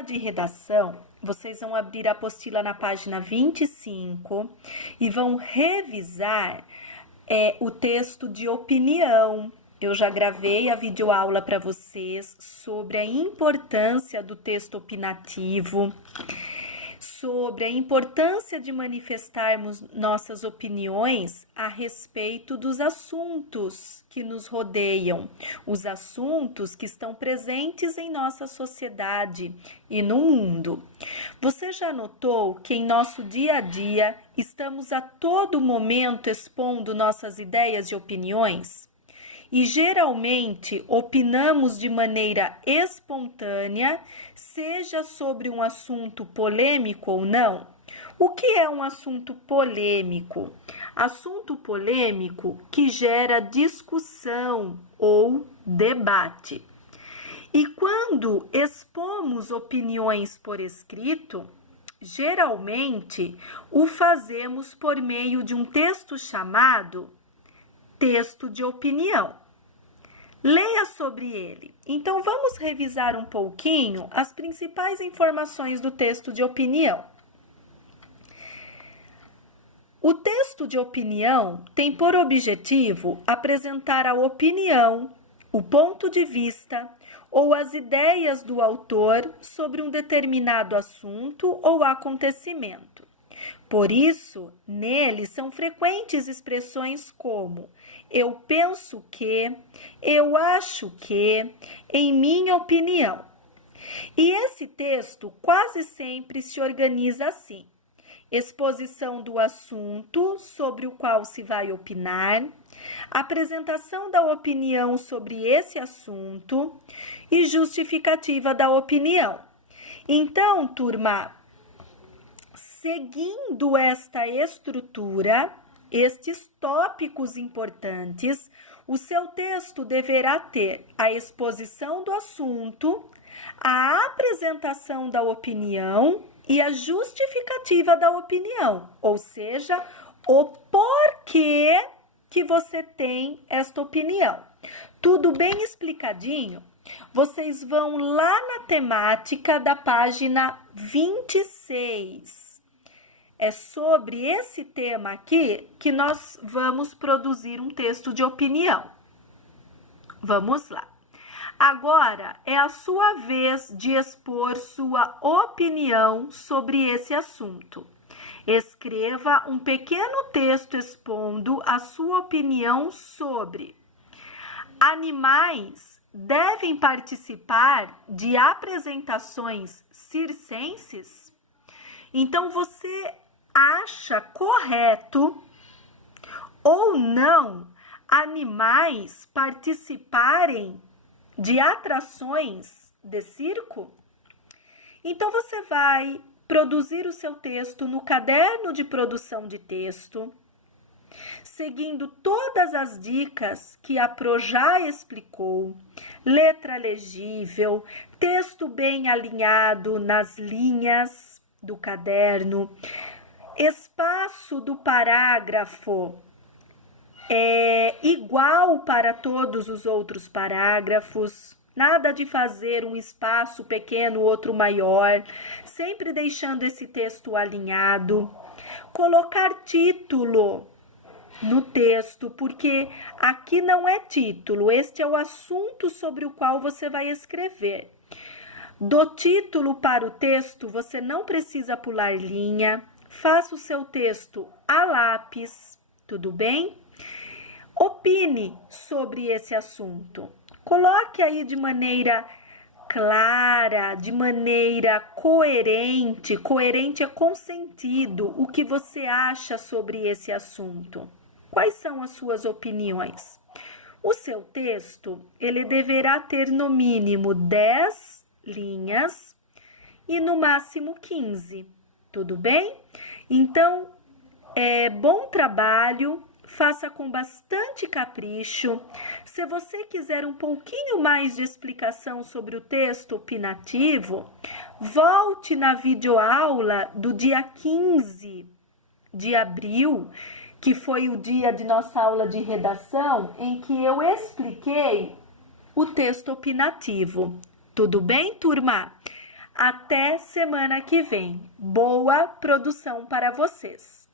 aula de redação, vocês vão abrir a apostila na página 25 e vão revisar o texto de opinião. Eu já gravei a videoaula para vocês sobre a importância do texto opinativo, sobre a importância de manifestarmos nossas opiniões a respeito dos assuntos que nos rodeiam, os assuntos que estão presentes em nossa sociedade e no mundo. Você já notou que em nosso dia a dia estamos a todo momento expondo nossas ideias e opiniões? E geralmente opinamos de maneira espontânea, seja sobre um assunto polêmico ou não. O que é um assunto polêmico? Assunto polêmico que gera discussão ou debate. E quando expomos opiniões por escrito, geralmente o fazemos por meio de um texto chamado texto de opinião. Leia sobre ele. Então, vamos revisar um pouquinho as principais informações do texto de opinião. O texto de opinião tem por objetivo apresentar a opinião, o ponto de vista ou as ideias do autor sobre um determinado assunto ou acontecimento. Por isso, nele são frequentes expressões como eu penso que, eu acho que, em minha opinião. E esse texto quase sempre se organiza assim: exposição do assunto sobre o qual se vai opinar, apresentação da opinião sobre esse assunto e justificativa da opinião. Então, turma, seguindo esta estrutura, estes tópicos importantes, o seu texto deverá ter a exposição do assunto, a apresentação da opinião e a justificativa da opinião, ou seja, o porquê que você tem esta opinião. Tudo bem explicadinho? Vocês vão lá na temática da página 26. É sobre esse tema aqui que nós vamos produzir um texto de opinião. Vamos lá. Agora é a sua vez de expor sua opinião sobre esse assunto. Escreva um pequeno texto expondo a sua opinião sobre: animais devem participar de apresentações circenses? Então, você acha correto ou não animais participarem de atrações de circo? Então, você vai produzir o seu texto no caderno de produção de texto, seguindo todas as dicas que a Pro já explicou: letra legível, texto bem alinhado nas linhas do caderno, espaço do parágrafo é igual para todos os outros parágrafos, nada de fazer um espaço pequeno, outro maior, sempre deixando esse texto alinhado. Colocar título no texto, porque aqui não é título, este é o assunto sobre o qual você vai escrever. Do título para o texto, você não precisa pular linha. Faça o seu texto a lápis, tudo bem? Opine sobre esse assunto. Coloque aí de maneira clara, de maneira coerente. Coerente é com sentido. O que você acha sobre esse assunto? Quais são as suas opiniões? O seu texto, ele deverá ter no mínimo 10 linhas e no máximo 15. Tudo bem? Então, bom trabalho, faça com bastante capricho. Se você quiser um pouquinho mais de explicação sobre o texto opinativo, volte na videoaula do dia 15 de abril, que foi o dia de nossa aula de redação, em que eu expliquei o texto opinativo. Tudo bem, turma? Até semana que vem. Boa produção para vocês!